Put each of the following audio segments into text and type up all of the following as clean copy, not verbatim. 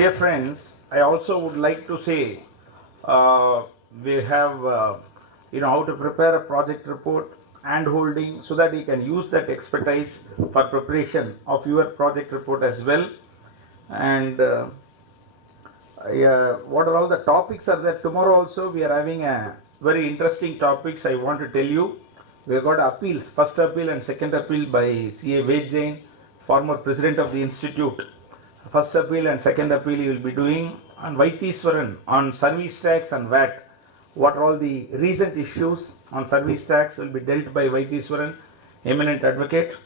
Dear friends, I also would like to say we have how to prepare a project report and holding so that you can use that expertise for preparation of your project report as well. And what are all the topics are there? Tomorrow also we are having a very interesting topics. I want to tell you. We have got appeals, first appeal and second appeal by CA Ved Jain, former president of the institute. First appeal and second appeal you will be doing on Vaithiswaran on service tax and VAT. What are all the recent issues on service tax will be dealt by Vaithiswaran, eminent advocate.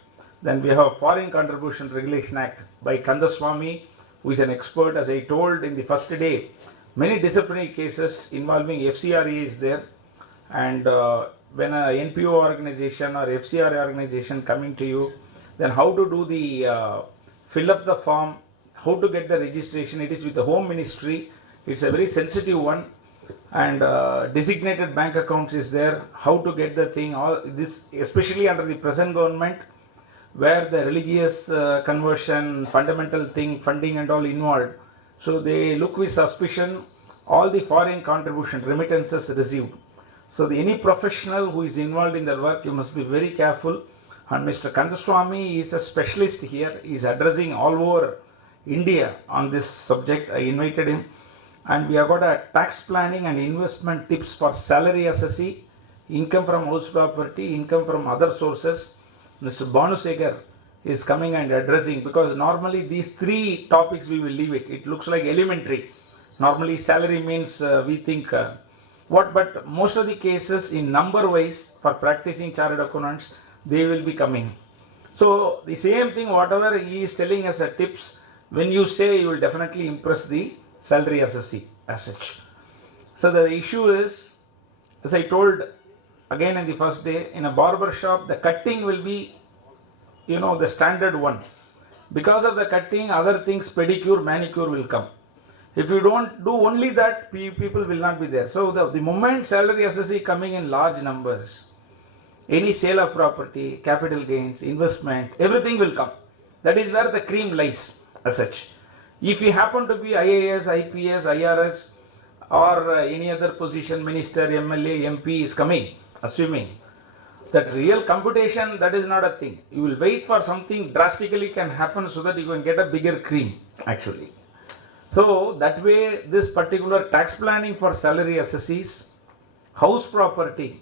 Then we have Foreign Contribution Regulation Act by Kandaswamy, who is an expert. As I told in the first day, many disciplinary cases involving FCRA is there, and when a NPO organization or FCRA organization coming to you, then how to do the fill up the form, how to get the registration. It is with the Home Ministry. It's a very sensitive one, and designated bank accounts is there. How to get the thing? All this, especially under the present government, where the religious conversion, fundamental thing, funding and all involved. So they look with suspicion all the foreign contribution remittances received. So any professional who is involved in the work, you must be very careful. And Mr. Kandaswamy is a specialist here. He is addressing all over India on this subject. I invited him. And we have got a tax planning and investment tips for salary assessee, income from house property, income from other sources. Mr. Bhawan is coming and addressing, because normally these three topics we will leave it. It looks like elementary. Normally salary means we think but most of the cases in number wise for practicing chartered accountants, they will be coming. So the same thing, whatever he is telling us as tips, when you say, you will definitely impress the salary assessee as such. So the issue is, as I told again in the first day, in a barber shop, the cutting will be, the standard one. Because of the cutting, other things, pedicure, manicure will come. If you don't do only that, people will not be there. So the moment salary assessee coming in large numbers, any sale of property, capital gains, investment, everything will come. That is where the cream lies as such. If you happen to be IAS, IPS, IRS, or any other position, minister, MLA, MP is coming, assuming that real computation, that is not a thing. You will wait for something drastically can happen so that you can get a bigger cream actually. So that way, this particular tax planning for salary assessees, house property,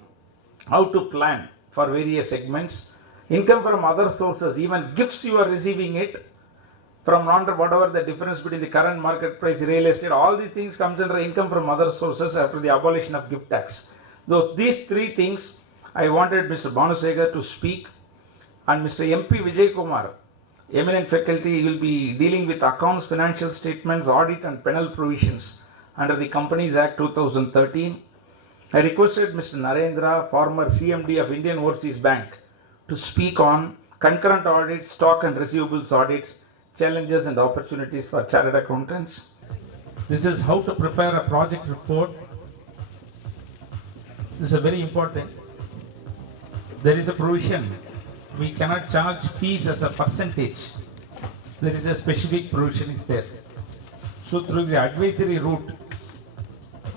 how to plan for various segments, income from other sources, even gifts you are receiving it from whatever the difference between the current market price, real estate, all these things comes under income from other sources after the abolition of gift tax. Though these three things, I wanted Mr. Bhawan to speak, and Mr. MP Vijay Kumar, eminent faculty, will be dealing with accounts, financial statements, audit and penal provisions under the Companies Act 2013. I requested Mr. Narendra, former CMD of Indian Overseas Bank, to speak on concurrent audits, stock and receivables audits, challenges and opportunities for chartered accountants. This is how to prepare a project report. This is very important. There is a provision. We cannot charge fees as a percentage. There is a specific provision is there. So through the advisory route,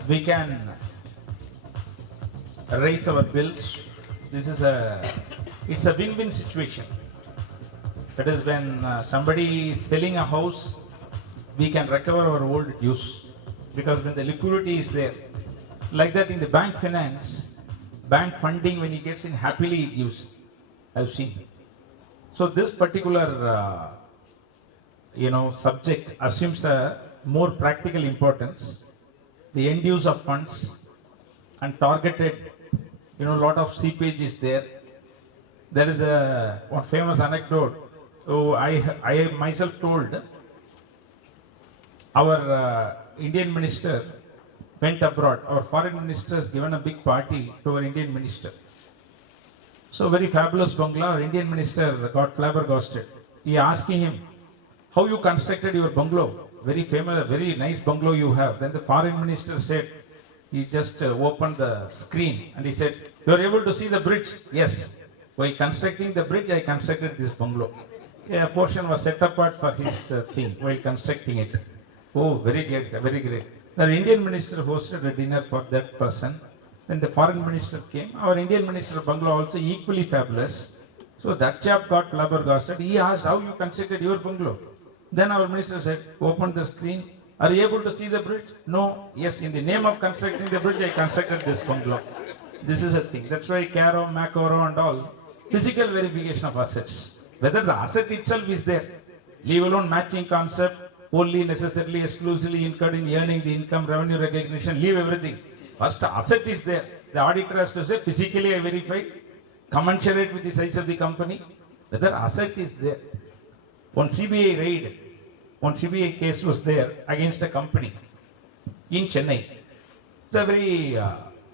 we can raise our bills. It's a win-win situation. That is when somebody is selling a house, we can recover our old dues, because when the liquidity is there. Like that in the bank finance, bank funding, when he gets in, happily he gives. I've seen. So this particular subject assumes a more practical importance. The end use of funds and targeted, lot of seepage is there. There is one famous anecdote. I myself told, our Indian minister went abroad. Our foreign minister has given a big party to our Indian minister. So very fabulous bungalow. Our Indian minister got flabbergasted. He asking him, how you constructed your bungalow? Very famous, very nice bungalow you have. Then the foreign minister said, he just opened the screen and he said, you are able to see the bridge? Yes. While constructing the bridge, I constructed this bungalow. A portion was set apart for his thing while constructing it. Oh, very great, very great. The Indian minister hosted a dinner for that person. Then the foreign minister came. Our Indian minister bungalow also equally fabulous. So that chap got flabbergasted. He asked, how you constructed your bungalow? Then our minister said, open the screen. Are you able to see the bridge? No. Yes, in the name of constructing the bridge, I constructed this bungalow. This is a thing. That's why Caro, Macoro and all, physical verification of assets. Whether the asset itself is there, leave alone matching concept, only necessarily exclusively incurred in earning the income, revenue recognition, leave everything. First asset is there. The auditor has to say, physically I verified, commensurate with the size of the company, whether asset is there. One CBI raid, one CBI case was there against a company in Chennai. It's a very,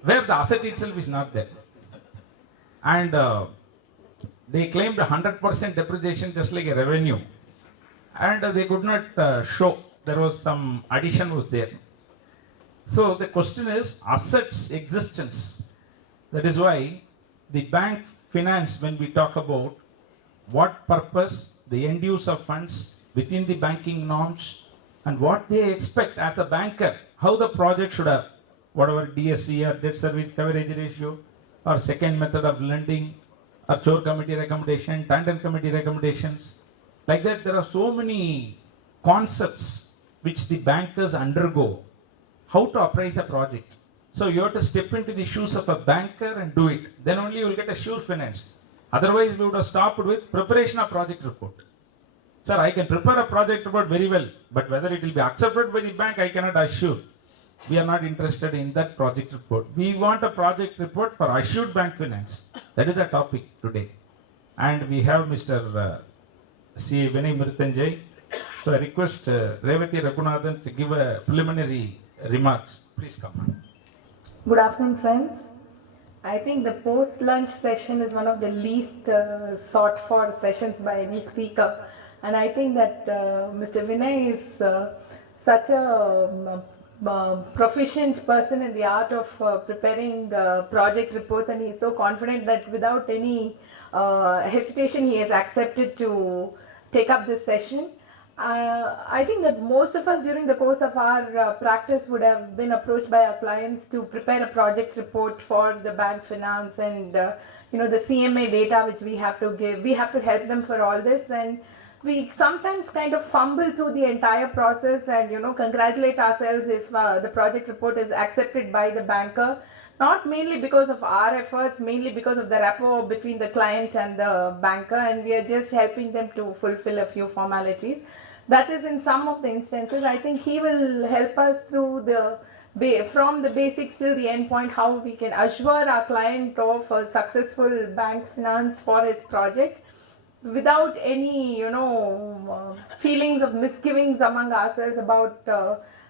where the asset itself is not there. And they claimed 100% depreciation just like a revenue. And they could not show, there was some addition was there. So the question is assets existence. That is why the bank finance, when we talk about what purpose, the end use of funds within the banking norms, and what they expect as a banker, how the project should have, whatever DSC or debt service coverage ratio, or second method of lending, or chore committee recommendation, tandem committee recommendations. Like that, there are so many concepts which the bankers undergo, how to appraise a project. So you have to step into the shoes of a banker and do it. Then only you will get a sure finance. Otherwise, we would have stopped with preparation of project report. Sir, I can prepare a project report very well, but whether it will be accepted by the bank, I cannot assure. We are not interested in that project report. We want a project report for assured bank finance. That is the topic today. And we have Mr. C. Vinay Mritanjay. So I request Revathi Raghunathan to give a preliminary remarks. Please come. Good afternoon, friends. I think the post-lunch session is one of the least sought for sessions by any speaker. And I think that Mr. Vinay is such a proficient person in the art of preparing project reports, and he's so confident that without any hesitation he has accepted to take up this session. I think that most of us during the course of our practice would have been approached by our clients to prepare a project report for the bank finance and the CMA data which we have to give. We have to help them for all this, and we sometimes kind of fumble through the entire process and congratulate ourselves if the project report is accepted by the banker. Not mainly because of our efforts, mainly because of the rapport between the client and the banker, and we are just helping them to fulfill a few formalities. That is in some of the instances. I think he will help us through from the basics till the end point, how we can assure our client of a successful bank finance for his project without any feelings of misgivings among ourselves about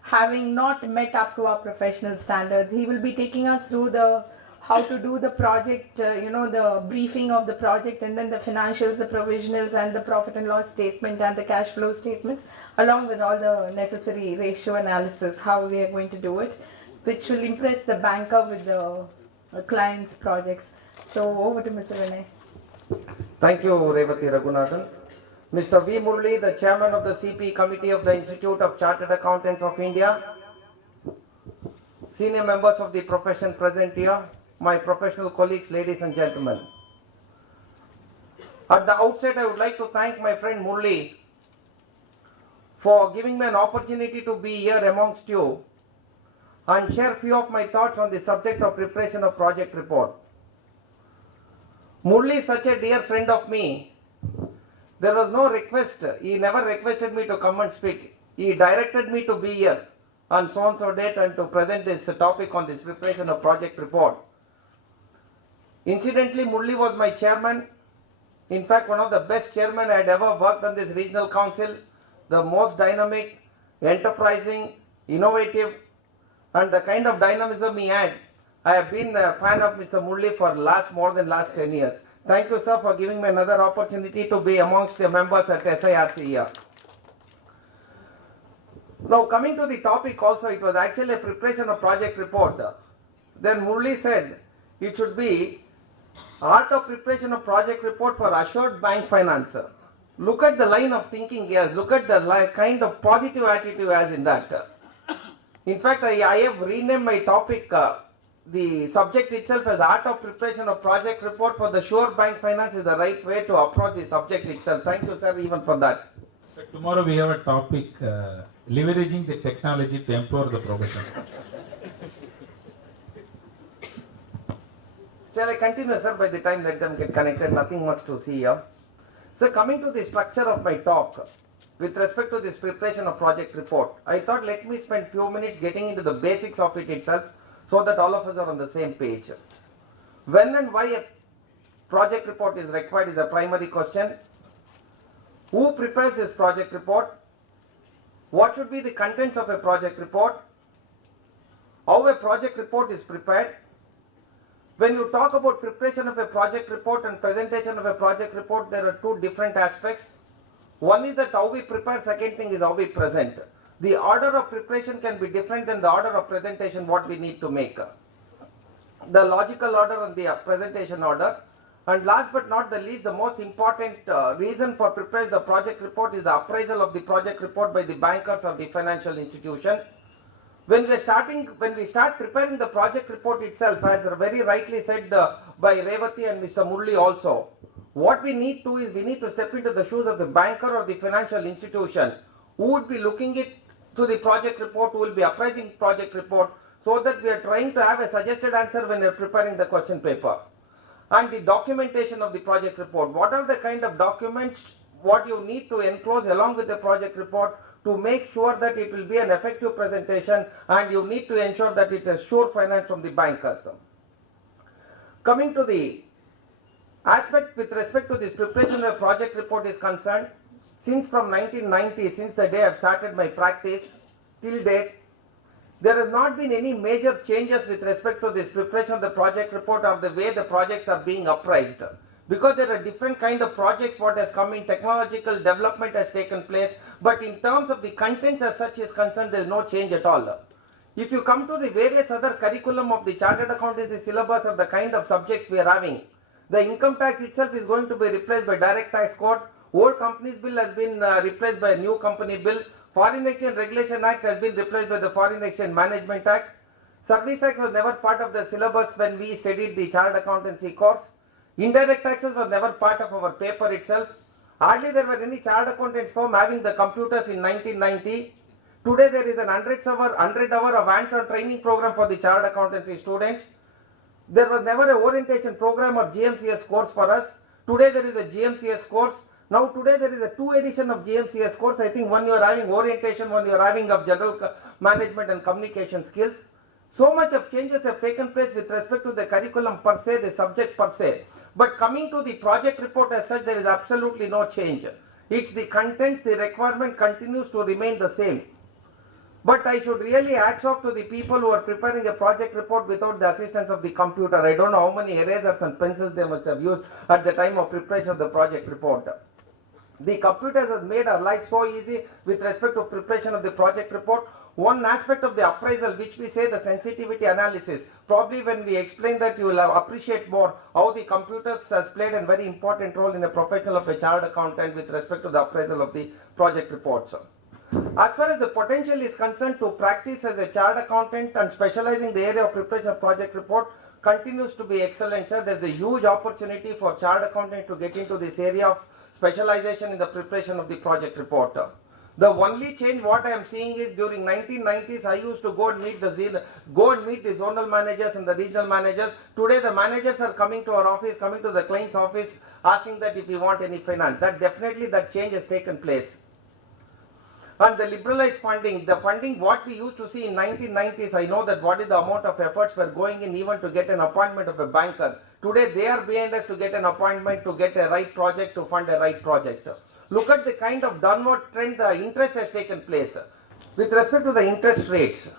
having not met up to our professional standards. He will be taking us through how to do the project, the briefing of the project, and then the financials, the provisionals, and the profit and loss statement and the cash flow statements, along with all the necessary ratio analysis, how we are going to do it, which will impress the banker with the client's projects. So over to Mr. Vinay. Thank you, Revathi Raghunathan. Mr. V. Murli, the Chairman of the CPE Committee of the Institute of Chartered Accountants of India, senior members of the profession present here, my professional colleagues, ladies and gentlemen. At the outset, I would like to thank my friend Murli for giving me an opportunity to be here amongst you and share a few of my thoughts on the subject of preparation of project report. Murli is such a dear friend of me. There was no request. He never requested me to come and speak. He directed me to be here on so and so date and to present this topic on this preparation of project report. Incidentally, Murli was my chairman. In fact, one of the best chairmen I had ever worked on this regional council. The most dynamic, enterprising, innovative, and the kind of dynamism he had. I have been a fan of Mr. Murli for more than 10 years. Thank you, sir, for giving me another opportunity to be amongst the members at SIRC here. Now, coming to the topic also, it was actually a preparation of project report. Then Murli said it should be art of preparation of project report for assured bank finance. Look at the line of thinking here. Look at the kind of positive attitude as in that. In fact, I have renamed my topic, the subject itself as Art of Preparation of Project Report for the Sure Bank Finance is the right way to approach the subject itself. Thank you, sir, even for that. So tomorrow we have a topic, leveraging the technology to empower the profession. Shall I continue, sir? By the time let them get connected, nothing much to see here. So coming to the structure of my talk, with respect to this preparation of project report, I thought let me spend few minutes getting into the basics of it itself so that all of us are on the same page. When and why a project report is required is a primary question. Who prepares this project report? What should be the contents of a project report? How a project report is prepared? When you talk about preparation of a project report and presentation of a project report, there are two different aspects. One is that how we prepare, second thing is how we present. The order of preparation can be different than the order of presentation what we need to make. The logical order and the presentation order. And last but not the least, the most important reason for preparing the project report is the appraisal of the project report by the bankers of the financial institution. When we start preparing the project report itself, as very rightly said by Revati and Mr. Murli also, what we need to is we need to step into the shoes of the banker or the financial institution who would be looking to the project report, who will be appraising project report, so that we are trying to have a suggested answer when we are preparing the question paper. And the documentation of the project report. What are the kind of documents what you need to enclose along with the project report to make sure that it will be an effective presentation, and you need to ensure that it's a sure finance from the bankers. Coming to the aspect with respect to this preparation of project report is concerned, since from 1990, since the day I've started my practice till date, there has not been any major changes with respect to this preparation of the project report or the way the projects are being appraised. Because there are different kind of projects what has come in, technological development has taken place, but in terms of the contents as such is concerned, there is no change at all. If you come to the various other curriculum of the chartered accountancy syllabus of the kind of subjects we are having, the income tax itself is going to be replaced by direct tax code, old companies bill has been replaced by a new company bill, Foreign Exchange Regulation Act has been replaced by the Foreign Exchange Management Act, service tax was never part of the syllabus when we studied the chartered accountancy course. Indirect taxes were never part of our paper itself. Hardly there were any chartered accountants firm having the computers in 1990. Today there is an 100 hour of hands-on training program for the chartered accountancy students. There was never an orientation program or GMCS course for us. Today there is a GMCS course. Now today there is a 2 edition of GMCS course. I think one you are having orientation, one you are having of general management and communication skills. So much of changes have taken place with respect to the curriculum per se, the subject per se. But coming to the project report as such, there is absolutely no change. It's the contents, the requirement continues to remain the same. But I should really hats off to the people who are preparing a project report without the assistance of the computer. I don't know how many erasers and pencils they must have used at the time of preparation of the project report. The computers has made our life so easy with respect to preparation of the project report. One aspect of the appraisal, which we say the sensitivity analysis, probably when we explain that, you will appreciate more how the computers has played a very important role in a professional of a chartered accountant with respect to the appraisal of the project reports. As far as the potential is concerned to practice as a chartered accountant and specializing the area of preparation of project report continues to be excellent, sir. There is a huge opportunity for chartered accountant to get into this area of specialization in the preparation of the project report. The only change what I am seeing is during 1990s I used to go and meet the zonal managers and the regional managers. Today the managers are coming to our office, coming to the client's office, asking that if we want any finance. That change has taken place. And the liberalized funding, the funding what we used to see in 1990s, I know that what is the amount of efforts were going in even to get an appointment of a banker. Today they are behind us to get an appointment, to get a right project, to fund a right project. Look at the kind of downward trend the interest has taken place. With respect to the interest rates,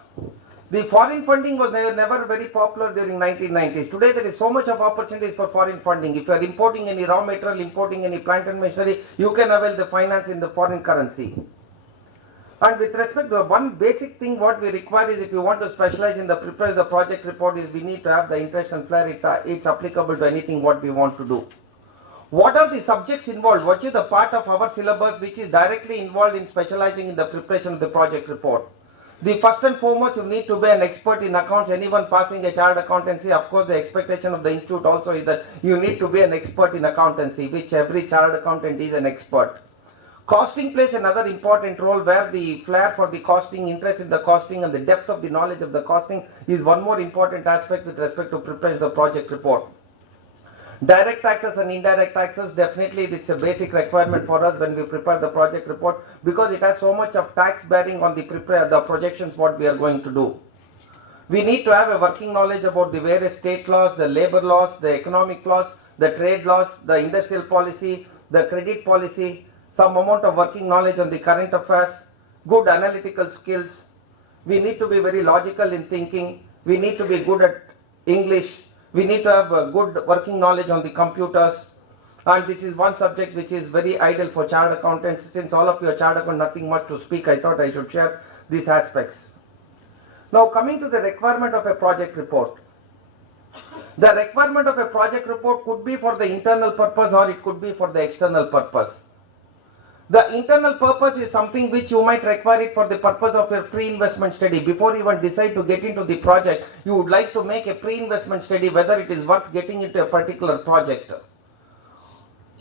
the foreign funding was never very popular during 1990s. Today there is so much of opportunities for foreign funding. If you are importing any raw material, importing any plant and machinery, you can avail the finance in the foreign currency. And with respect to one basic thing what we require is, if you want to specialize in the prepare the project report, is we need to have the interest and flair. It's applicable to anything what we want to do. What are the subjects involved? What is the part of our syllabus which is directly involved in specializing in the preparation of the project report? The first and foremost, you need to be an expert in accounts. Anyone passing a chartered accountancy, of course, the expectation of the institute also is that you need to be an expert in accountancy, which every chartered accountant is an expert. Costing plays another important role, where the flair for the costing, interest in the costing, and the depth of the knowledge of the costing is one more important aspect with respect to preparing the project report. Direct taxes and indirect taxes, definitely it's a basic requirement for us when we prepare the project report, because it has so much of tax bearing on the projections what we are going to do. We need to have a working knowledge about the various state laws, the labor laws, the economic laws, the trade laws, the industrial policy, the credit policy, some amount of working knowledge on the current affairs, good analytical skills. We need to be very logical in thinking. We need to be good at English. We need to have a good working knowledge on the computers, and this is one subject which is very ideal for chartered accountants. Since all of you are chartered accountants, nothing much to speak, I thought I should share these aspects. Now coming to the requirement of a project report. The requirement of a project report could be for the internal purpose or it could be for the external purpose. The internal purpose is something which you might require it for the purpose of your pre-investment study. Before you even decide to get into the project, you would like to make a pre-investment study whether it is worth getting into a particular project.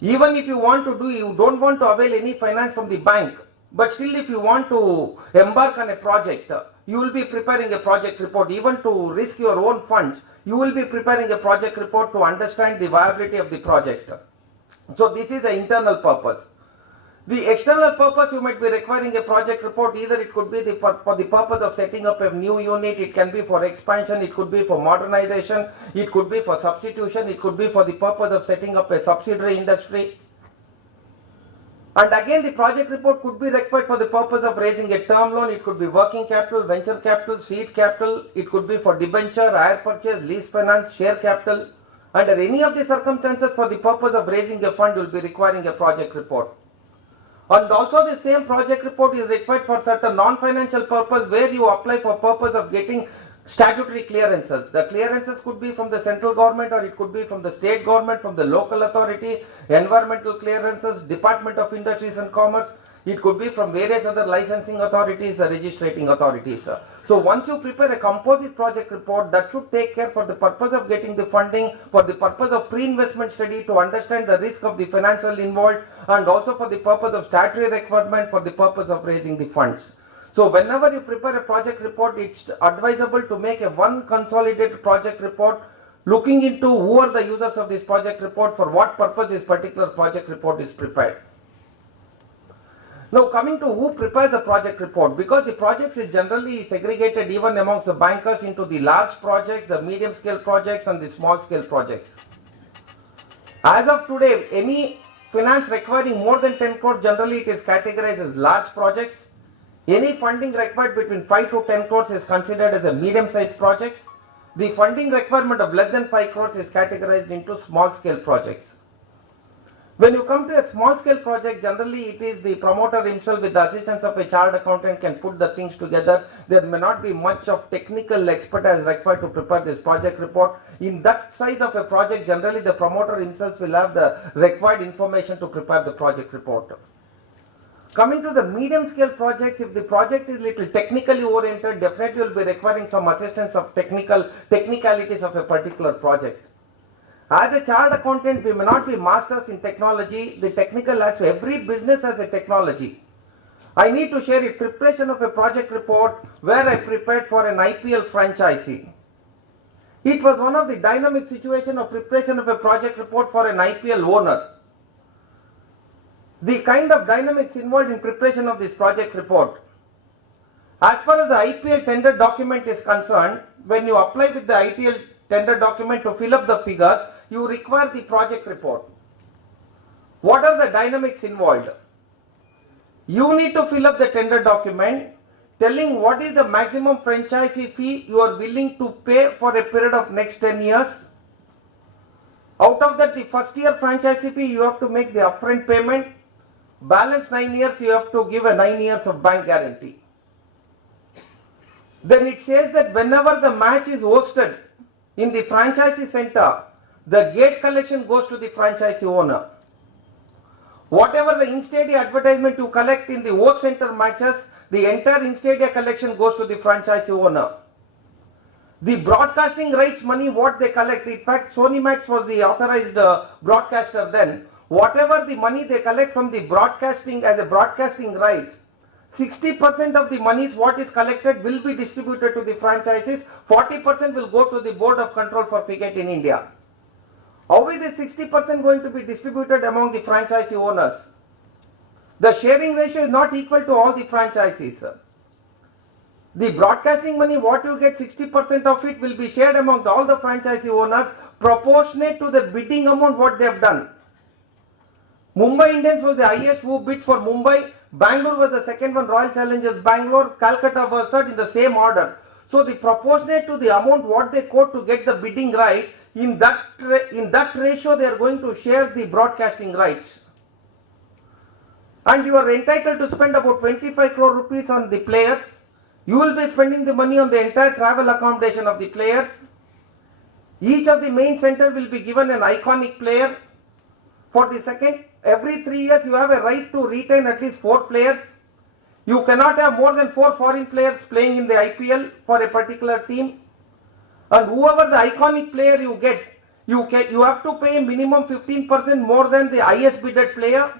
Even if you want to do, you don't want to avail any finance from the bank, but still if you want to embark on a project, you will be preparing a project report. Even to risk your own funds, you will be preparing a project report to understand the viability of the project. So this is the internal purpose. The external purpose, you might be requiring a project report. Either it could be for the purpose of setting up a new unit, it can be for expansion, it could be for modernization, it could be for substitution, it could be for the purpose of setting up a subsidiary industry. And again, the project report could be required for the purpose of raising a term loan. It could be working capital, venture capital, seed capital. It could be for debenture, hire purchase, lease finance, share capital. Under any of the circumstances, for the purpose of raising a fund, you will be requiring a project report. And also the same project report is required for certain non-financial purpose, where you apply for purpose of getting statutory clearances. The clearances could be from the central government or it could be from the state government, from the local authority, environmental clearances, Department of Industries and Commerce. It could be from various other licensing authorities, the registrating authorities. So once you prepare a composite project report, that should take care for the purpose of getting the funding, for the purpose of pre-investment study to understand the risk of the financial involved, and also for the purpose of statutory requirement, for the purpose of raising the funds. So whenever you prepare a project report, it's advisable to make a one consolidated project report, looking into who are the users of this project report, for what purpose this particular project report is prepared. Now coming to who prepares the project report, because the projects is generally segregated even amongst the bankers into the large projects, the medium scale projects and the small scale projects. As of today, any finance requiring more than 10 crores, generally it is categorized as large projects. Any funding required between 5 to 10 crores is considered as a medium sized projects. The funding requirement of less than 5 crores is categorized into small scale projects. When you come to a small scale project, generally it is the promoter himself with the assistance of a chartered accountant can put the things together. There may not be much of technical expertise required to prepare this project report. In that size of a project, generally the promoter himself will have the required information to prepare the project report. Coming to the medium scale projects, if the project is little technically oriented, definitely will be requiring some assistance of technicalities of a particular project. As a chartered accountant, we may not be masters in technology. The technical aspect, every business has a technology. I need to share a preparation of a project report where I prepared for an IPL franchisee. It was one of the dynamic situation of preparation of a project report for an IPL owner. The kind of dynamics involved in preparation of this project report. As far as the IPL tender document is concerned, when you apply with the IPL tender document to fill up the figures, you require the project report. What are the dynamics involved? You need to fill up the tender document telling what is the maximum franchisee fee you are willing to pay for a period of next 10 years. Out of that, the first year franchisee fee, you have to make the upfront payment. Balance 9 years, you have to give a 9 years of bank guarantee. Then it says that whenever the match is hosted in the franchisee center, the gate collection goes to the franchisee owner. Whatever the in-stadia advertisement you collect in the Oak Center matches, the entire in-stadia collection goes to the franchisee owner. The broadcasting rights money what they collect, in fact Sony Max was the authorized broadcaster then, whatever the money they collect from the broadcasting as a broadcasting rights, 60% of the monies what is collected will be distributed to the franchises, 40% will go to the Board of Control for Cricket in India. How is this 60% going to be distributed among the franchisee owners? The sharing ratio is not equal to all the franchisees. The broadcasting money what you get, 60% of it will be shared among all the franchisee owners proportionate to the bidding amount what they have done. Mumbai Indians was the highest who bid for Mumbai, Bangalore was the second one, Royal Challengers Bangalore, Calcutta was third in the same order. So the proportionate to the amount what they quote to get the bidding right, in that ratio they are going to share the broadcasting rights. And you are entitled to spend about 25 crore rupees on the players. You will be spending the money on the entire travel accommodation of the players. Each of the main center will be given an iconic player. For the second, every 3 years you have a right to retain at least 4 players. You cannot have more than 4 foreign players playing in the IPL for a particular team. And whoever the iconic player you get, you have to pay a minimum 15% more than the highest bidded player.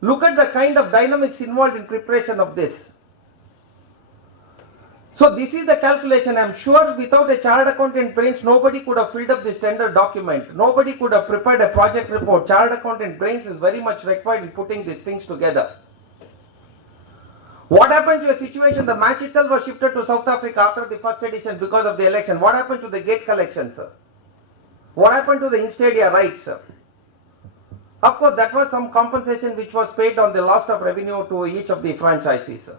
Look at the kind of dynamics involved in preparation of this. So this is the calculation. I am sure without a chartered accountant brains, nobody could have filled up this tender document. Nobody could have prepared a project report. Chartered accountant brains is very much required in putting these things together. What happened to a situation? The match itself was shifted to South Africa after the first edition because of the election. What happened to the gate collection, sir? What happened to the in-stadia rights, sir? Of course, that was some compensation which was paid on the loss of revenue to each of the franchisees, sir.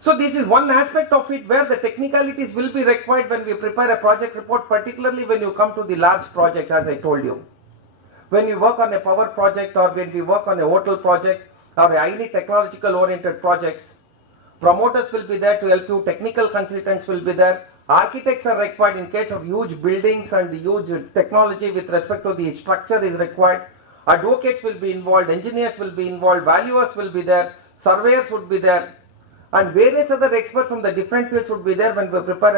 So this is one aspect of it where the technicalities will be required when we prepare a project report, particularly when you come to the large projects, as I told you. When we work on a power project or when we work on a hotel project or a highly technological oriented projects, promoters will be there to help you, technical consultants will be there, architects are required in case of huge buildings and huge technology with respect to the structure is required, advocates will be involved, engineers will be involved, valuers will be there, surveyors would be there, and various other experts from the different fields would be there when we prepare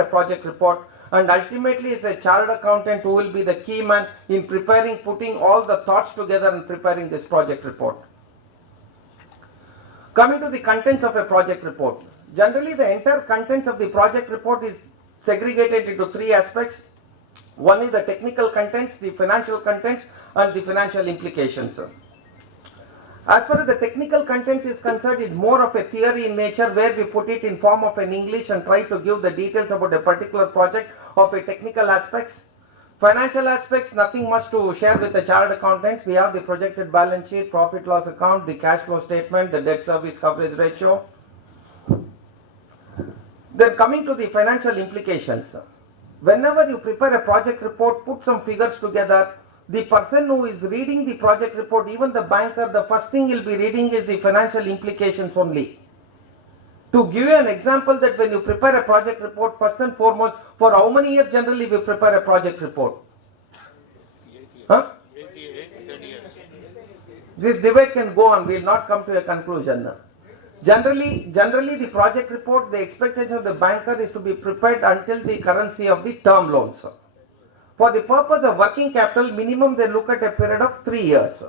a project report. And ultimately it's a chartered accountant who will be the key man in preparing, putting all the thoughts together and preparing this project report. Coming to the contents of a project report. Generally the entire contents of the project report is segregated into 3 aspects. One is the technical contents, the financial contents and the financial implications. As far as the technical content is concerned, it's more of a theory in nature where we put it in form of an English and try to give the details about a particular project of a technical aspects. Financial aspects, nothing much to share with the chartered accountants. We have the projected balance sheet, profit loss account, the cash flow statement, the debt service coverage ratio. Then coming to the financial implications. Whenever you prepare a project report, put some figures together. The person who is reading the project report, even the banker, the first thing he'll be reading is the financial implications only. To give you an example that when you prepare a project report, first and foremost, for how many years generally we prepare a project report? 8 years. This debate can go on, we will not come to a conclusion. Generally the project report, the expectation of the banker is to be prepared until the currency of the term loans. For the purpose of working capital, minimum they look at a period of 3 years.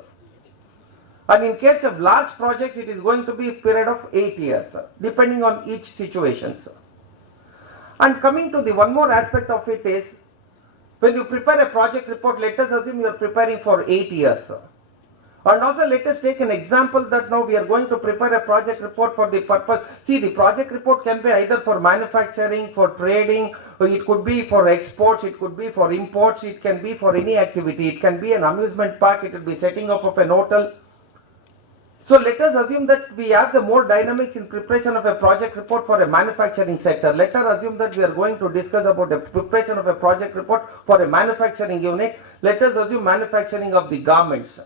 And in case of large projects, it is going to be a period of 8 years, depending on each situation. And coming to the one more aspect of it is, when you prepare a project report, let us assume you are preparing for 8 years. And also let us take an example that now we are going to prepare a project report for the purpose. See, the project report can be either for manufacturing, for trading, or it could be for exports, it could be for imports, it can be for any activity. It can be an amusement park, it will be setting up of an hotel. So let us assume that we have the more dynamics in preparation of a project report for a manufacturing sector. Let us assume that we are going to discuss about the preparation of a project report for a manufacturing unit. Let us assume manufacturing of the garments.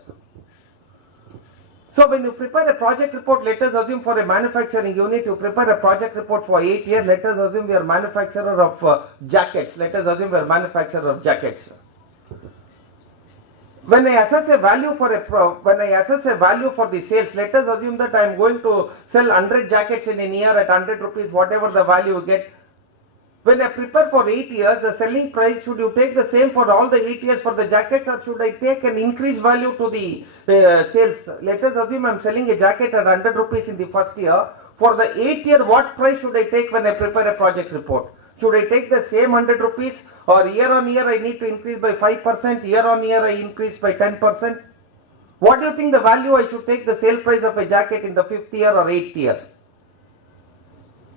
So when you prepare a project report, let us assume for a manufacturing unit, you prepare a project report for 8 years, let us assume we are manufacturer of jackets. Let us assume we are manufacturer of jackets. When I assess a value for the sales, let us assume that I am going to sell 100 jackets in a year at 100 rupees, whatever the value you get. When I prepare for 8 years, the selling price, should you take the same for all the 8 years for the jackets, or should I take an increased value to the sales? Let us assume I am selling a jacket at 100 rupees in the first year. For the 8th year, what price should I take when I prepare a project report? Should I take the same 100 rupees, or year on year I need to increase by 5%, year on year I increase by 10%? What do you think the value I should take the sale price of a jacket in the 5th year or 8th year?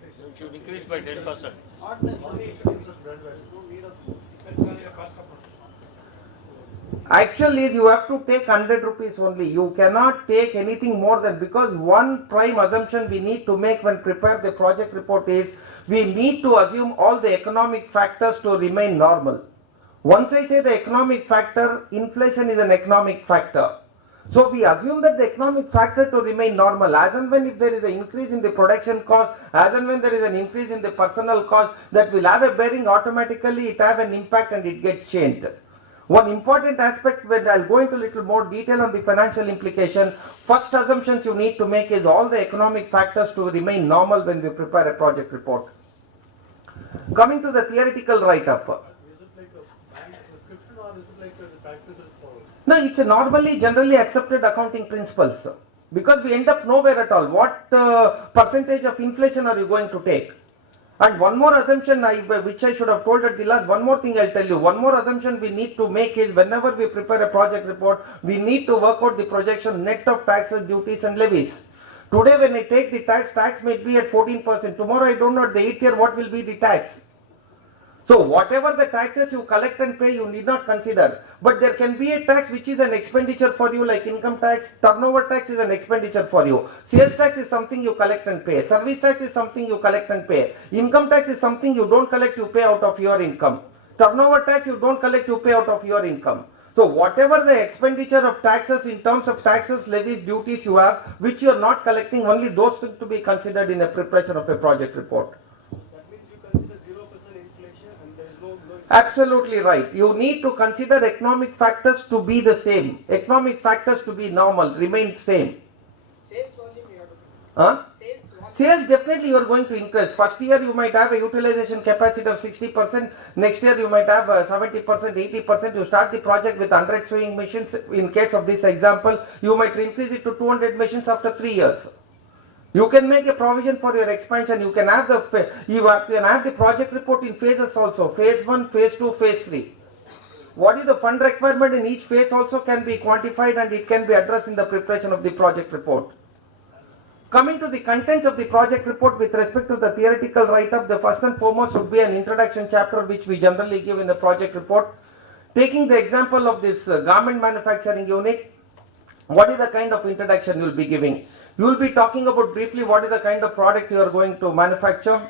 It should increase by 10%. Actually, you have to take 100 rupees only. You cannot take anything more than, because one prime assumption we need to make when prepare the project report is, we need to assume all the economic factors to remain normal. Once I say the economic factor, inflation is an economic factor. So we assume that the economic factor to remain normal. As and when if there is an increase in the production cost, as and when there is an increase in the personal cost, that will have a bearing automatically, it have an impact and it gets changed. One important aspect, where I'll go into little more detail on the financial implication, first assumptions you need to make is all the economic factors to remain normal when we prepare a project report. Coming to the theoretical write-up. Is it like a bank prescription, or is it like the practice is followed? No, it's a normally generally accepted accounting principles, because we end up nowhere at all. What percentage of inflation are you going to take? And one more assumption which I should have told at the last, one more thing I'll tell you. One more assumption we need to make is, whenever we prepare a project report, we need to work out the projection net of taxes, duties and levies. Today when I take the tax may be at 14%. Tomorrow I don't know at the 8th year what will be the tax. So whatever the taxes you collect and pay, you need not consider. But there can be a tax which is an expenditure for you, like income tax. Turnover tax is an expenditure for you. Sales tax is something you collect and pay. Service tax is something you collect and pay. Income tax is something you don't collect, you pay out of your income. Turnover tax you don't collect, you pay out of your income. So whatever the expenditure of taxes in terms of taxes, levies, duties you have, which you are not collecting, only those things to be considered in a preparation of a project report. That means you consider 0% inflation and there is no Absolutely right. You need to consider economic factors to be the same. Economic factors to be normal, remain same. Sales volume you have to. Huh? Sales volume. Sales definitely you are going to increase. First year you might have a utilization capacity of 60%. Next year you might have 70%, 80%. You start the project with 100 sewing machines. In case of this example, you might increase it to 200 machines after 3 years. You can make a provision for your expansion. You can have the project report in phases also. Phase 1, phase 2, phase 3. What is the fund requirement in each phase also can be quantified, and it can be addressed in the preparation of the project report. Coming to the contents of the project report with respect to the theoretical write-up, the first and foremost would be an introduction chapter which we generally give in the project report. Taking the example of this garment manufacturing unit, what is the kind of introduction you will be giving? You will be talking about briefly what is the kind of product you are going to manufacture,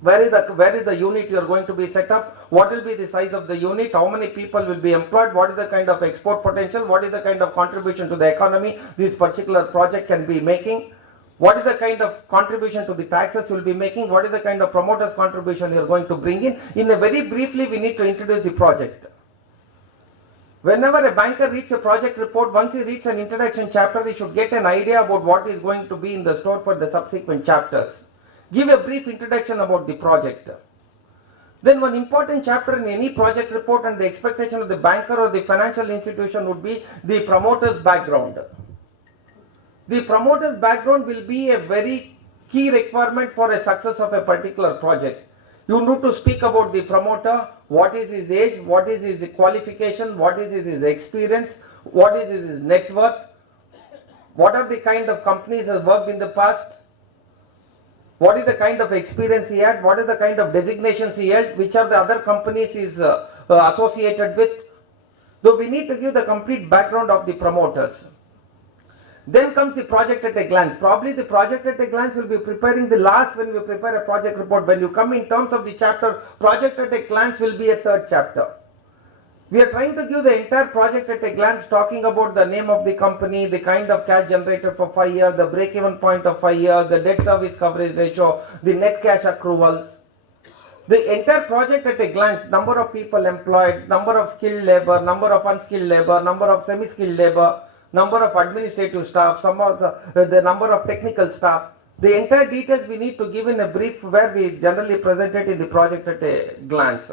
where is the unit you are going to be set up, what will be the size of the unit, how many people will be employed, what is the kind of export potential, what is the kind of contribution to the economy this particular project can be making, what is the kind of contribution to the taxes you will be making, what is the kind of promoters contribution you are going to bring in. In a very briefly we need to introduce the project. Whenever a banker reads a project report, once he reads an introduction chapter, he should get an idea about what is going to be in the store for the subsequent chapters. Give a brief introduction about the project. Then one important chapter in any project report and the expectation of the banker or the financial institution would be the promoter's background. The promoter's background will be a very key requirement for a success of a particular project. You need to speak about the promoter, what is his age, what is his qualification, what is his experience, what is his net worth, what are the kind of companies he has worked in the past, what is the kind of experience he had, what is the kind of designations he held, which are the other companies he is associated with. So we need to give the complete background of the promoters. Then comes the project at a glance. Probably the project at a glance will be preparing the last when we prepare a project report. When you come in terms of the chapter, project at a glance will be a third chapter. We are trying to give the entire project at a glance, talking about the name of the company, the kind of cash generated for 5 years, the break-even point of 5 years, the debt service coverage ratio, the net cash accruals. The entire project at a glance, number of people employed, number of skilled labor, number of unskilled labor, number of semi-skilled labor, number of administrative staff, some of the number of technical staff. The entire details we need to give in a brief where we generally present it in the project at a glance.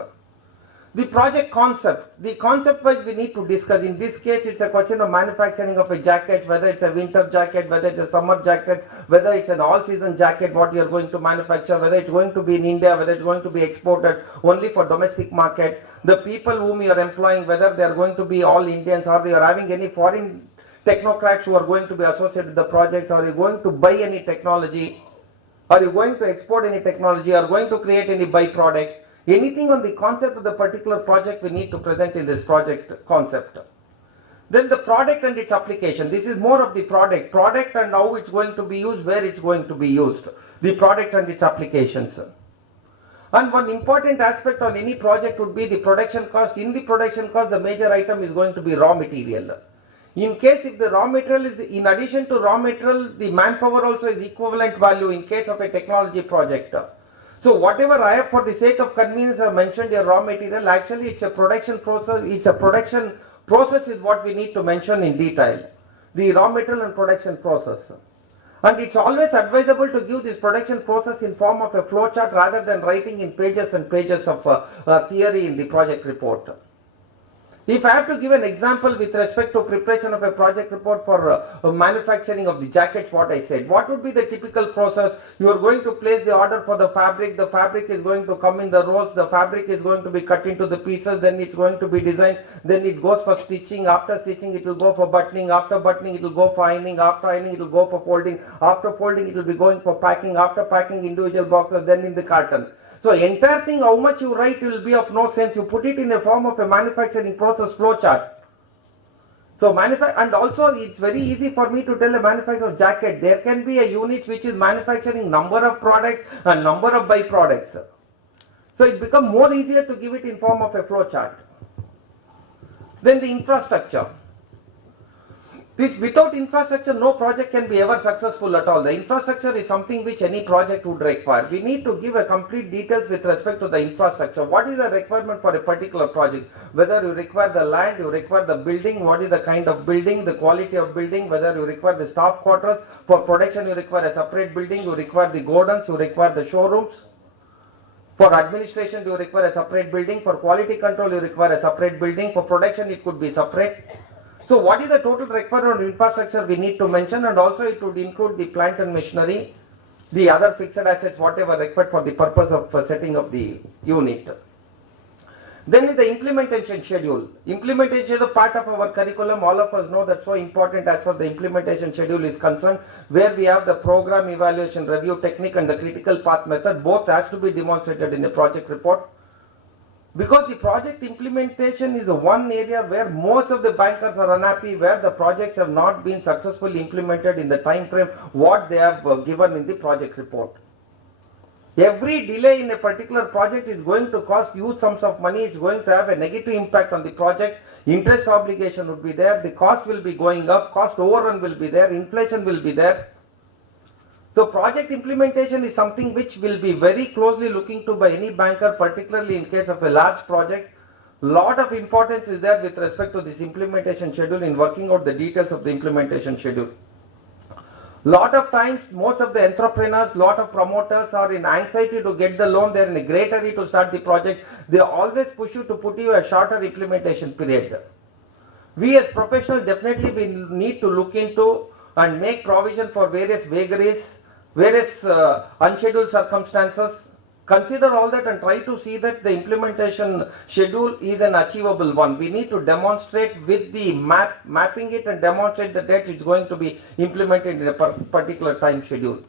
The project concept, the concept wise we need to discuss. In this case, it's a question of manufacturing of a jacket, whether it's a winter jacket, whether it's a summer jacket, whether it's an all season jacket, what you are going to manufacture, whether it's going to be in India, whether it's going to be exported only for domestic market, the people whom you are employing, whether they are going to be all Indians or they are having any foreign technocrats who are going to be associated with the project, or are you going to buy any technology, are you going to export any technology, are going to create any byproduct. Anything on the concept of the particular project we need to present in this project concept. Then the product and its application. This is more of the product and how it's going to be used, where it's going to be used. The product and its applications. And one important aspect on any project would be the production cost. In the production cost, the major item is going to be raw material. In case if the raw material is, in addition to raw material, the manpower also is equivalent value in case of a technology project. So whatever I have for the sake of convenience I mentioned your raw material, actually it's a production process, is what we need to mention in detail. The raw material and production process. And it's always advisable to give this production process in form of a flow chart rather than writing in pages and pages of theory in the project report. If I have to give an example with respect to preparation of a project report for manufacturing of the jackets, what I said, what would be the typical process? You are going to place the order for the fabric is going to come in the rolls, the fabric is going to be cut into the pieces, then it's going to be designed, then it goes for stitching, after stitching it will go for buttoning, after buttoning it will go for ironing, after ironing it will go for folding, after folding it will be going for packing, after packing individual boxes, then in the carton. So entire thing, how much you write will be of no sense. You put it in a form of a manufacturing process flow chart. So and also it's very easy for me to tell a manufacturer of jacket. There can be a unit which is manufacturing number of products and number of byproducts. So it becomes more easier to give it in form of a flow chart. Then the infrastructure. This without infrastructure, no project can be ever successful at all. The infrastructure is something which any project would require. We need to give a complete details with respect to the infrastructure. What is the requirement for a particular project? Whether you require the land, you require the building, what is the kind of building, the quality of building, whether you require the staff quarters. For production, you require a separate building, you require the godowns, you require the showrooms. For administration, you require a separate building. For quality control, you require a separate building. For production, it could be separate. So what is the total requirement of infrastructure we need to mention, and also it would include the plant and machinery, the other fixed assets, whatever required for the purpose of setting up the unit. Then is the implementation schedule. Implementation schedule, part of our curriculum, all of us know that's so important as far as the implementation schedule is concerned, where we have the program evaluation review technique and the critical path method, both has to be demonstrated in the project report. Because the project implementation is the one area where most of the bankers are unhappy, where the projects have not been successfully implemented in the time frame what they have given in the project report. Every delay in a particular project is going to cost huge sums of money, it's going to have a negative impact on the project, interest obligation would be there, the cost will be going up, cost overrun will be there, inflation will be there. So project implementation is something which will be very closely looking to by any banker, particularly in case of a large project. Lot of importance is there with respect to this implementation schedule in working out the details of the implementation schedule. Lot of times, most of the entrepreneurs, lot of promoters are in anxiety to get the loan, they are in a great hurry to start the project. They always push you to put you a shorter implementation period. We as professionals definitely need to look into and make provision for various vagaries, various unscheduled circumstances. Consider all that and try to see that the implementation schedule is an achievable one. We need to demonstrate with the mapping it and demonstrate the date it's going to be implemented in a particular time schedule.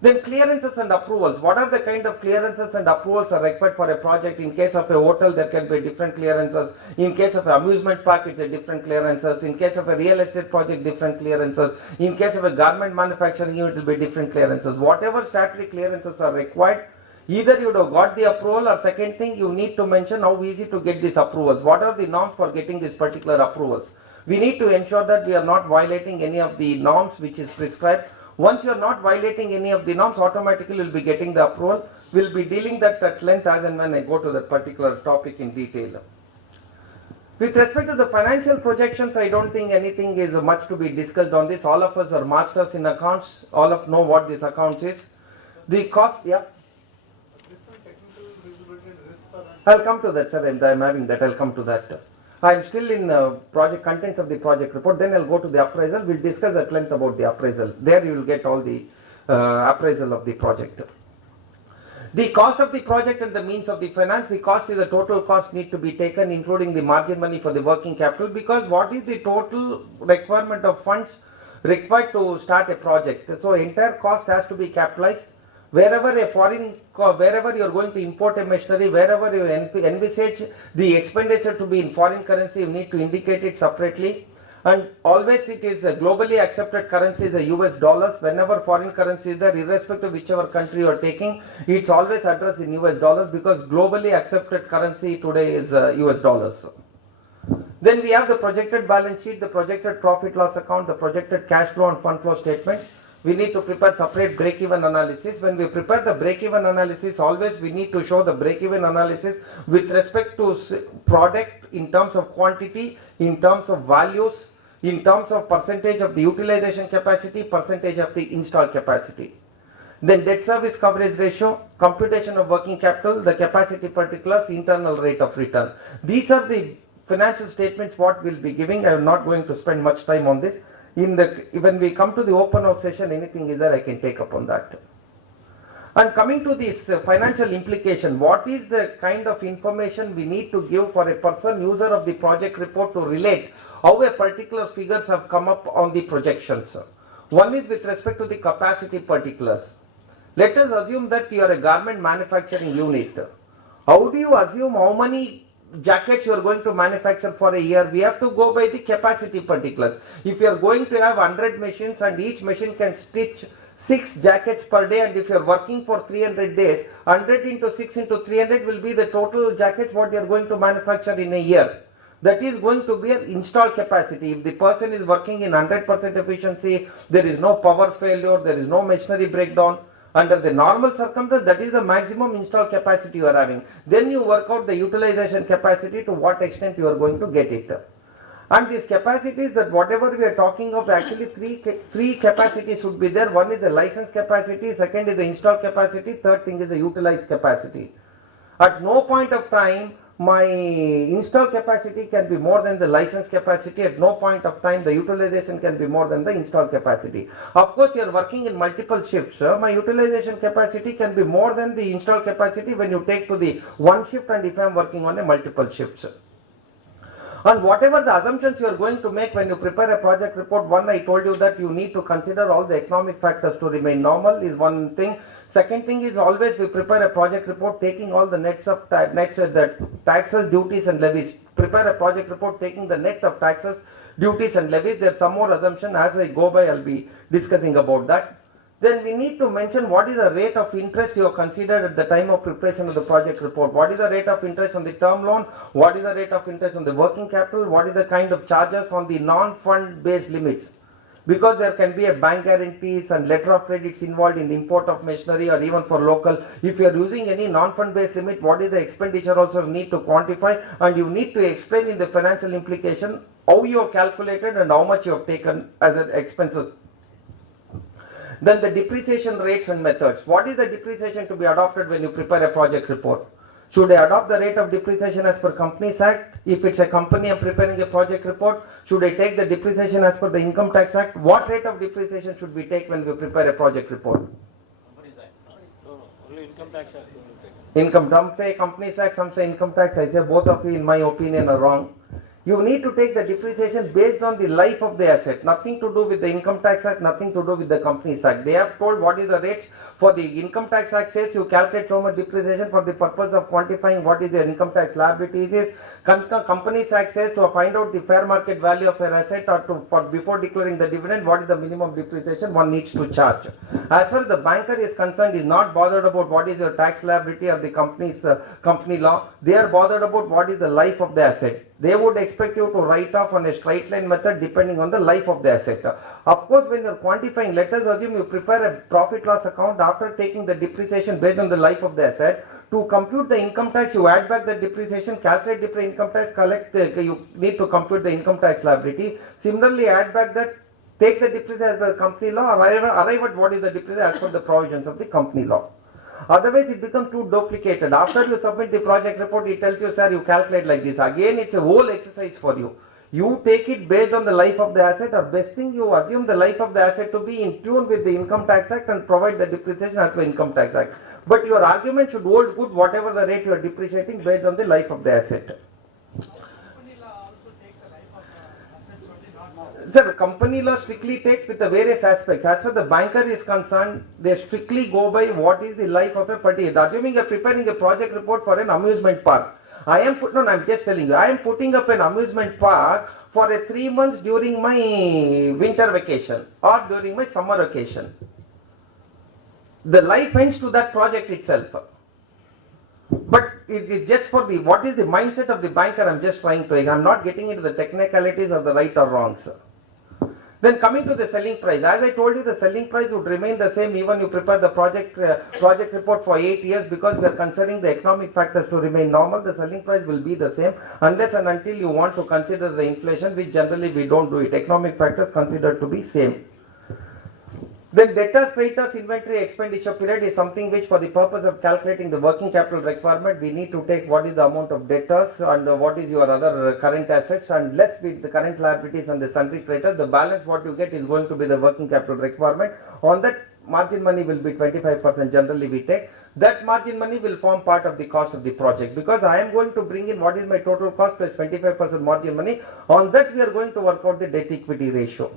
Then clearances and approvals. What are the kind of clearances and approvals are required for a project? In case of a hotel, there can be different clearances. In case of an amusement park, it's a different clearances. In case of a real estate project, different clearances. In case of a garment manufacturing unit, it will be different clearances. Whatever statutory clearances are required, either you would have got the approval, or second thing, you need to mention how easy to get these approvals. What are the norms for getting these particular approvals? We need to ensure that we are not violating any of the norms which is prescribed. Once you are not violating any of the norms, automatically you will be getting the approval. We'll be dealing that at length as and when I go to that particular topic in detail. With respect to the financial projections, I don't think anything is much to be discussed on this. All of us are masters in accounts. All of know what this accounts is. The cost, yeah. Different technical feasibility and risks are I'll come to that, sir. I'm having that. I'll come to that. I'm still in project contents of the project report. Then I'll go to the appraisal. We'll discuss at length about the appraisal. There you will get all the appraisal of the project. The cost of the project and the means of the finance, the cost is the total cost need to be taken including the margin money for the working capital, because what is the total requirement of funds required to start a project. So entire cost has to be capitalized. Wherever wherever you are going to import a machinery, wherever you envisage the expenditure to be in foreign currency, you need to indicate it separately. And always it is a globally accepted currency is the US dollars. Whenever foreign currency is there, irrespective of whichever country you are taking, it's always addressed in US dollars, because globally accepted currency today is US dollars. Then we have the projected balance sheet, the projected profit loss account, the projected cash flow and fund flow statement. We need to prepare separate break-even analysis. When we prepare the break-even analysis, always we need to show the break-even analysis with respect to product in terms of quantity, in terms of values, in terms of percentage of the utilization capacity, percentage of the installed capacity. Then debt service coverage ratio, computation of working capital, the capacity particulars, internal rate of return. These are the financial statements what we'll be giving. I am not going to spend much time on this. When we come to the open house session, anything is there, I can take up on that. And coming to this financial implication, what is the kind of information we need to give for a person, user of the project report, to relate how a particular figures have come up on the projections. One is with respect to the capacity particulars. Let us assume that you are a garment manufacturing unit. How do you assume how many jackets you are going to manufacture for a year? We have to go by the capacity particulars. If you are going to have 100 machines and each machine can stitch 6 jackets per day, and if you are working for 300 days, 100 into 6 into 300 will be the total jackets what you are going to manufacture in a year. That is going to be an installed capacity. If the person is working in 100% efficiency, there is no power failure, there is no machinery breakdown. Under the normal circumstance, that is the maximum installed capacity you are having. Then you work out the utilization capacity, to what extent you are going to get it. And these capacities, that whatever we are talking of, actually three capacities should be there. One is the license capacity, second is the installed capacity, third thing is the utilized capacity. At no point of time my installed capacity can be more than the license capacity. At no point of time the utilization can be more than the installed capacity. Of course, you are working in multiple shifts. My utilization capacity can be more than the installed capacity when you take to the one shift, and if I am working on a multiple shifts. And whatever the assumptions you are going to make when you prepare a project report, one, I told you that you need to consider all the economic factors to remain normal is one thing. Second thing is, always we prepare a project report taking all the the taxes, duties and levies. Prepare a project report taking the net of taxes, duties and levies. There are some more assumptions. As I go by, I'll be discussing about that. Then we need to mention what is the rate of interest you have considered at the time of preparation of the project report. What is the rate of interest on the term loan? What is the rate of interest on the working capital? What is the kind of charges on the non-fund based limits? Because there can be a bank guarantees and letter of credits involved in the import of machinery, or even for local. If you are using any non-fund based limit, what is the expenditure also you need to quantify, and you need to explain in the financial implication how you have calculated and how much you have taken as an expenses. Then the depreciation rates and methods. What is the depreciation to be adopted when you prepare a project report? Should I adopt the rate of depreciation as per Companies Act? If it's a company I'm preparing a project report, should I take the depreciation as per the Income Tax Act? What rate of depreciation should we take when we prepare a project report? Companies Act. No, only Income Tax Act. Some say Companies Act, some say Income Tax. I say both of you, in my opinion, are wrong. You need to take the depreciation based on the life of the asset. Nothing to do with the Income Tax Act, nothing to do with the Companies Act. They have told what is the rates. For the Income Tax Act says you calculate so much depreciation for the purpose of quantifying what is your income tax liabilities is. Companies Act says to find out the fair market value of your asset, or before declaring the dividend, what is the minimum depreciation one needs to charge. As far as the banker is concerned, is not bothered about what is your tax liability or the company law. They are bothered about what is the life of the asset. They would expect you to write off on a straight line method depending on the life of the asset. Of course, when you're quantifying, let us assume you prepare a profit loss account after taking the depreciation based on the life of the asset. To compute the income tax, you add back the depreciation, calculate different income tax, you need to compute the income tax liability. Similarly, add back that, take the depreciation as per company law, arrive at what is the depreciation as per the provisions of the company law. Otherwise, it becomes too duplicated. After you submit the project report, it tells you, sir, you calculate like this. Again, it's a whole exercise for you. You take it based on the life of the asset, or best thing, you assume the life of the asset to be in tune with the Income Tax Act and provide the depreciation as per Income Tax Act. But your argument should hold good whatever the rate you are depreciating based on the life of the asset. Sir, company law strictly takes with the various aspects. As far as the banker is concerned, they strictly go by what is the life of a particular. Assuming you are preparing a project report for an amusement park. I'm just telling you, I am putting up an amusement park for a 3 months during my winter vacation or during my summer vacation. The life ends to that project itself. But it just for the, what is the mindset of the banker, I'm just trying to, I'm not getting into the technicalities of the right or wrong, sir. Then coming to the selling price, as I told you, the selling price would remain the same even you prepare the project report for 8 years, because we are considering the economic factors to remain normal. The selling price will be the same unless and until you want to consider the inflation, which generally we don't do it. Economic factors considered to be same. Then debtors, creditors, inventory expenditure period is something which, for the purpose of calculating the working capital requirement, we need to take what is the amount of debtors and what is your other current assets, and less with the current liabilities and the sundry creditors. The balance what you get is going to be the working capital requirement. On that, margin money will be 25% generally we take. That margin money will form part of the cost of the project, because I am going to bring in what is my total cost plus 25% margin money. On that, we are going to work out the debt equity ratio.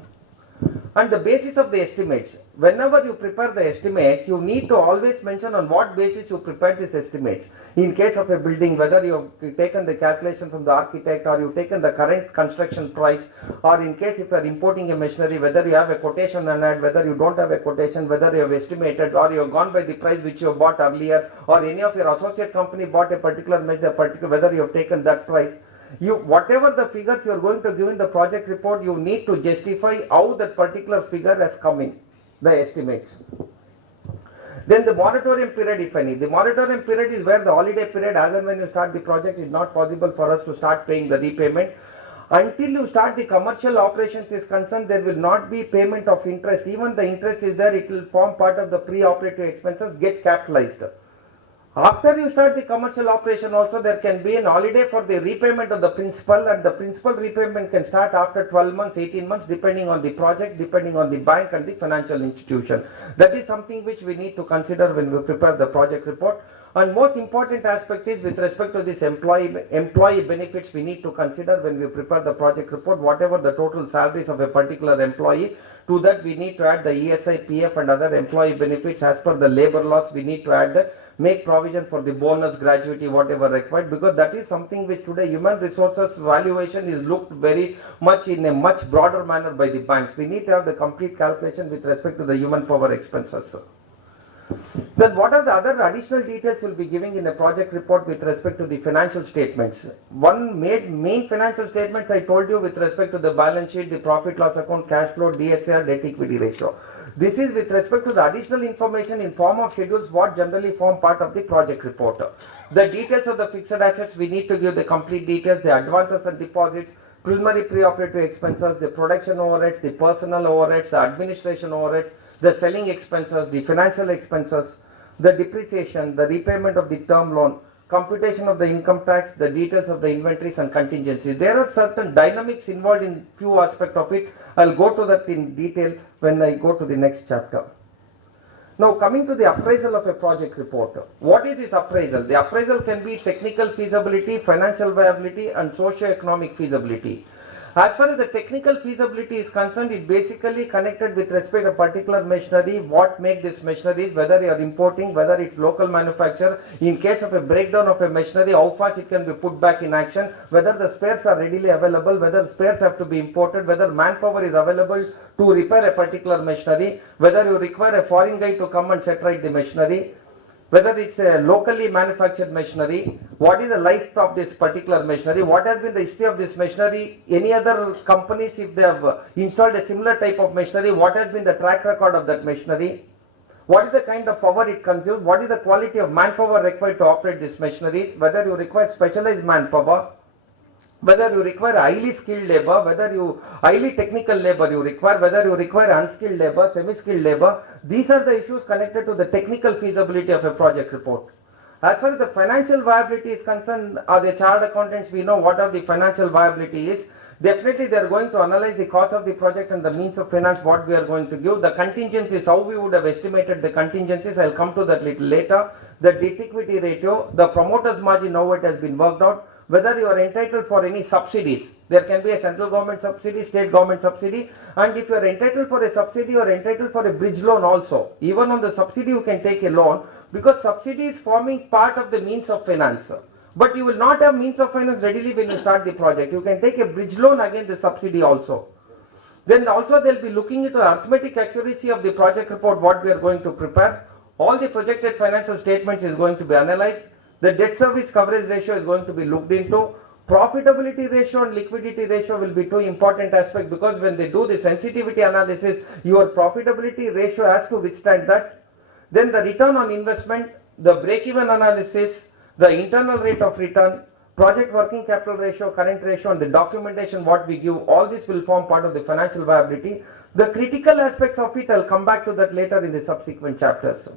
And the basis of the estimates, whenever you prepare the estimates, you need to always mention on what basis you prepared these estimates. In case of a building, whether you have taken the calculation from the architect, or you have taken the current construction price, or in case if you are importing a machinery, whether you have a quotation on it, whether you don't have a quotation, whether you have estimated, or you have gone by the price which you bought earlier, or any of your associate company bought a particular measure, whether you have taken that price. Whatever the figures you are going to give in the project report, you need to justify how that particular figure has come in, the estimates. Then the moratorium period, if any. The moratorium period is where the holiday period, as and when you start the project, is not possible for us to start paying the repayment. Until you start the commercial operations is concerned, there will not be payment of interest. Even the interest is there, it will form part of the pre-operative expenses, get capitalized. After you start the commercial operation also, there can be an holiday for the repayment of the principal, and the principal repayment can start after 12 months, 18 months, depending on the project, depending on the bank and the financial institution. That is something which we need to consider when we prepare the project report. And most important aspect is with respect to this employee benefits, we need to consider when we prepare the project report, whatever the total salaries of a particular employee. To that we need to add the ESI, PF and other employee benefits as per the labor laws. We need to add that, make provision for the bonus, gratuity, whatever required, because that is something which today human resources valuation is looked very much in a much broader manner by the banks. We need to have the complete calculation with respect to the human power expenses. Then what are the other additional details we'll be giving in a project report with respect to the financial statements? One main financial statements I told you with respect to the balance sheet, the profit loss account, cash flow, DSCR, debt equity ratio. This is with respect to the additional information in form of schedules what generally form part of the project report. The details of the fixed assets, we need to give the complete details, the advances and deposits, preliminary pre-operative expenses, the production overheads, the personal overheads, the administration overheads, the selling expenses, the financial expenses, the depreciation, the repayment of the term loan, computation of the income tax, the details of the inventories and contingencies. There are certain dynamics involved in few aspects of it. I'll go to that in detail when I go to the next chapter. Now coming to the appraisal of a project report. What is this appraisal? The appraisal can be technical feasibility, financial viability and socio-economic feasibility. As far as the technical feasibility is concerned, it basically connected with respect to a particular machinery, what make this machineries, whether you are importing, whether it's local manufacture, in case of a breakdown of a machinery, how fast it can be put back in action, whether the spares are readily available, whether spares have to be imported, whether manpower is available to repair a particular machinery, whether you require a foreign guy to come and set right the machinery. whether it's a locally manufactured machinery, what is the life of this particular machinery, what has been the history of this machinery, any other companies if they have installed a similar type of machinery, what has been the track record of that machinery, what is the kind of power it consumes, what is the quality of manpower required to operate these machineries, whether you require specialized manpower, whether you require highly skilled labor, whether you highly technical labor you require, whether you require unskilled labor, semi-skilled labor. These are the issues connected to the technical feasibility of a project report. As far as the financial viability is concerned, the chartered accountants, we know what are the financial viability is. Definitely they are going to analyze the cost of the project and the means of finance what we are going to give. The contingencies, how we would have estimated the contingencies, I will come to that little later. The debt equity ratio, the promoter's margin, how it has been worked out. Whether you are entitled for any subsidies, there can be a central government subsidy, state government subsidy, and if you are entitled for a subsidy, you are entitled for a bridge loan also. Even on the subsidy you can take a loan, because subsidy is forming part of the means of finance. But you will not have means of finance readily when you start the project. You can take a bridge loan against the subsidy also. Then also they will be looking into arithmetic accuracy of the project report what we are going to prepare. All the projected financial statements is going to be analyzed. The debt service coverage ratio is going to be looked into. Profitability ratio and liquidity ratio will be two important aspects, because when they do the sensitivity analysis, your profitability ratio has to withstand that. Then the return on investment, the break-even analysis, the internal rate of return, project working capital ratio, current ratio, and the documentation what we give, all this will form part of the financial viability. The critical aspects of it, I'll come back to that later in the subsequent chapters.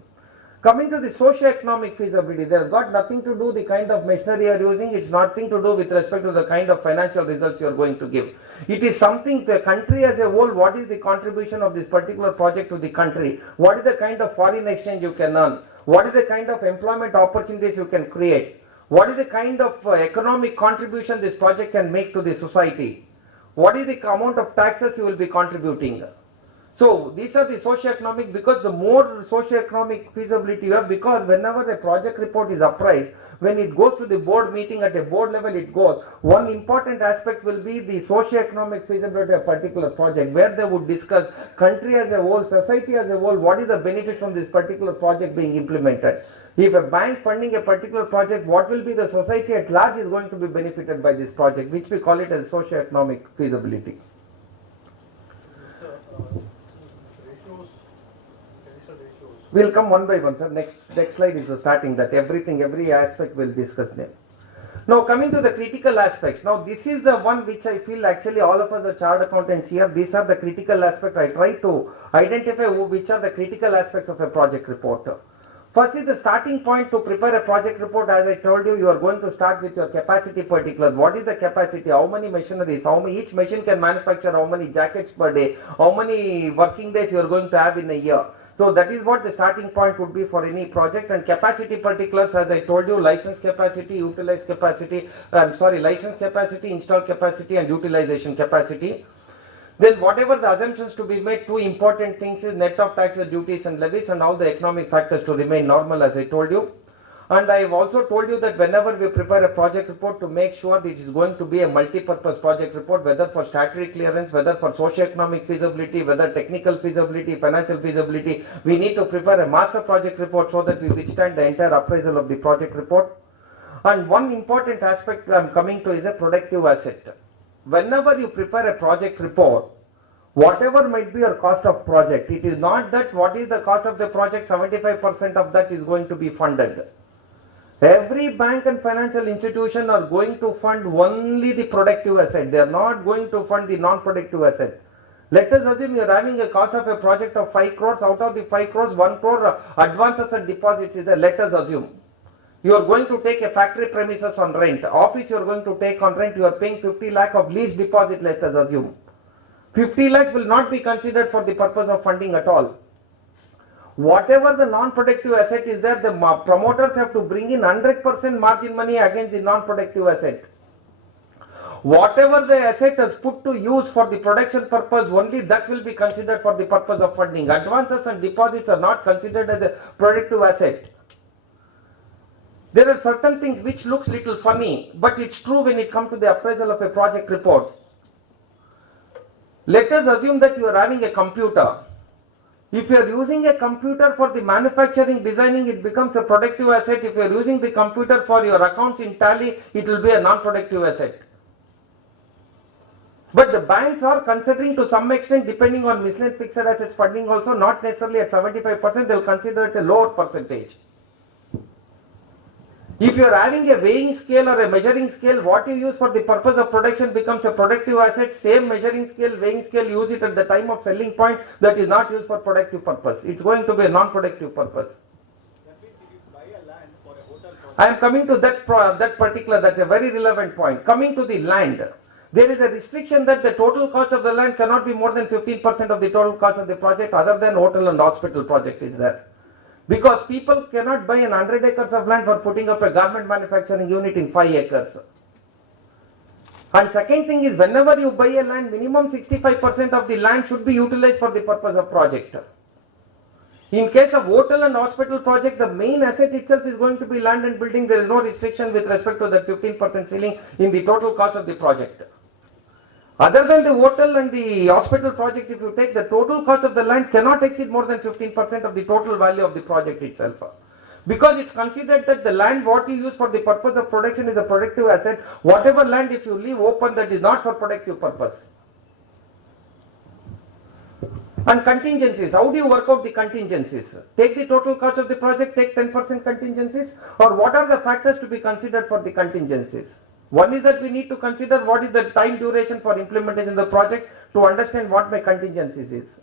Coming to the socio-economic feasibility, there has got nothing to do the kind of machinery you are using, it's nothing to do with respect to the kind of financial results you are going to give. It is something, the country as a whole, what is the contribution of this particular project to the country, what is the kind of foreign exchange you can earn, what is the kind of employment opportunities you can create, what is the kind of economic contribution this project can make to the society, what is the amount of taxes you will be contributing. So these are the socio-economic, because the more socio-economic feasibility you have, because whenever the project report is appraised, when it goes to the board meeting at a board level it goes, one important aspect will be the socio-economic feasibility of a particular project, where they would discuss country as a whole, society as a whole, what is the benefit from this particular project being implemented. If a bank funding a particular project, what will be the society at large is going to be benefited by this project, which we call it as socio-economic feasibility. We'll come one by one, sir. Next slide is the starting, that every aspect we'll discuss there. Now coming to the critical aspects. Now this is the one which I feel actually all of us are chartered accountants here. These are the critical aspects. I try to identify which are the critical aspects of a project report. First is the starting point to prepare a project report. As I told you, you are going to start with your capacity particulars. What is the capacity? How many machineries? Each machine can manufacture how many jackets per day? How many working days you are going to have in a year? So that is what the starting point would be for any project. And capacity particulars, as I told you, license capacity, license capacity, installed capacity, and utilization capacity. Then whatever the assumptions to be made, two important things is net of taxes, duties and levies, and all the economic factors to remain normal, as I told you. And I have also told you that whenever we prepare a project report, to make sure that it is going to be a multi-purpose project report, whether for statutory clearance, whether for socio-economic feasibility, whether technical feasibility, financial feasibility, we need to prepare a master project report so that we withstand the entire appraisal of the project report. And one important aspect I am coming to is a productive asset. Whenever you prepare a project report, whatever might be your cost of project, it is not that what is the cost of the project, 75% of that is going to be funded. Every bank and financial institution are going to fund only the productive asset. They are not going to fund the non-productive asset. Let us assume you are having a cost of a project of 5 crores. Out of the 5 crores, 1 crore advances and deposits is there. Let us assume you are going to take a factory premises on rent. Office you are going to take on rent. You are paying 50 lakh of lease deposit. Let us assume 50 lakhs will not be considered for the purpose of funding at all. Whatever the non-productive asset is there, the promoters have to bring in 100% margin money against the non-productive asset. Whatever the asset is put to use for the production purpose, only that will be considered for the purpose of funding. Advances and deposits are not considered as a productive asset. There are certain things which looks little funny, but it's true when it comes to the appraisal of a project report. Let us assume that you are having a computer. If you are using a computer for the manufacturing designing, it becomes a productive asset. If you are using the computer for your accounts in tally, it will be a non-productive asset. But the banks are considering to some extent, depending on miscellaneous fixed assets funding also, not necessarily at 75%, they will consider it a lower percentage. If you are having a weighing scale or a measuring scale, what you use for the purpose of production becomes a productive asset. Same measuring scale, weighing scale, use it at the time of selling point, that is not used for productive purpose. It's going to be a non-productive purpose. That means if you buy a land for a hotel project. I am coming to that's a very relevant point. Coming to the land, there is a restriction that the total cost of the land cannot be more than 15% of the total cost of the project, other than hotel and hospital project is there. Because people cannot buy 100 acres of land for putting up a garment manufacturing unit in 5 acres. And second thing is, whenever you buy a land, minimum 65% of the land should be utilized for the purpose of project. In case of hotel and hospital project, the main asset itself is going to be land and building. There is no restriction with respect to that 15% ceiling in the total cost of the project. Other than the hotel and the hospital project, if you take the total cost of the land cannot exceed more than 15% of the total value of the project itself. Because it's considered that the land what you use for the purpose of production is a productive asset. Whatever land if you leave open, that is not for productive purpose. And contingencies, how do you work out the contingencies? Take the total cost of the project, take 10% contingencies, or what are the factors to be considered for the contingencies? One is that we need to consider what is the time duration for implementation of the project to understand what my contingencies is.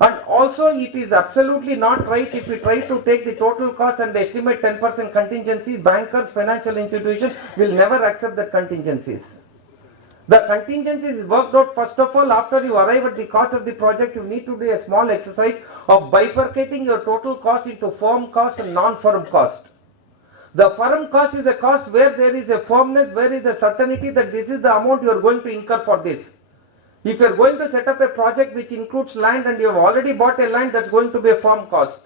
And also it is absolutely not right if we try to take the total cost and estimate 10% contingency. Bankers, financial institutions will never accept that contingencies. The contingencies is worked out first of all after you arrive at the cost of the project. You need to do a small exercise of bifurcating your total cost into firm cost and non-firm cost. The firm cost is a cost where there is a firmness, where is the certainty that this is the amount you are going to incur for this. If you are going to set up a project which includes land and you have already bought a land, that's going to be a firm cost.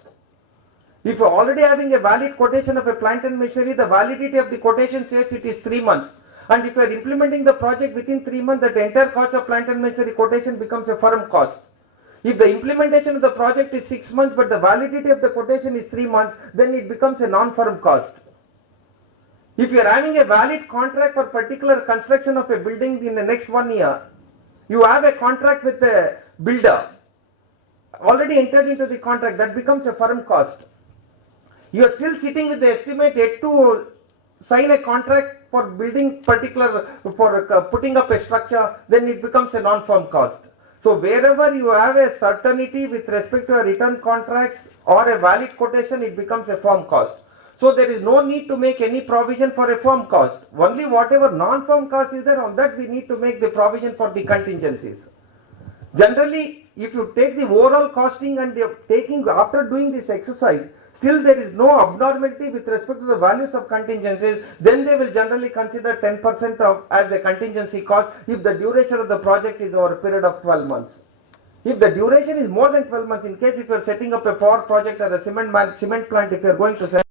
If you are already having a valid quotation of a plant and machinery, the validity of the quotation says it is 3 months. And if you are implementing the project within 3 months, that entire cost of plant and machinery quotation becomes a firm cost. If the implementation of the project is 6 months but the validity of the quotation is 3 months, then it becomes a non-firm cost. If you are having a valid contract for particular construction of a building in the next 1 year, you have a contract with the builder, already entered into the contract, that becomes a firm cost. You are still sitting with the estimate yet to sign a contract for building particular, for putting up a structure, then it becomes a non-firm cost. So wherever you have a certainty with respect to a written contracts or a valid quotation, it becomes a firm cost. So there is no need to make any provision for a firm cost. Only whatever non-firm cost is there, on that we need to make the provision for the contingencies. Generally, if you take the overall costing and taking, after doing this exercise, still there is no abnormality with respect to the values of contingencies, then they will generally consider 10% of as the contingency cost if the duration of the project is over a period of 12 months. If the duration is more than 12 months, in case if you are setting up a power project or a cement plant, if you are going to set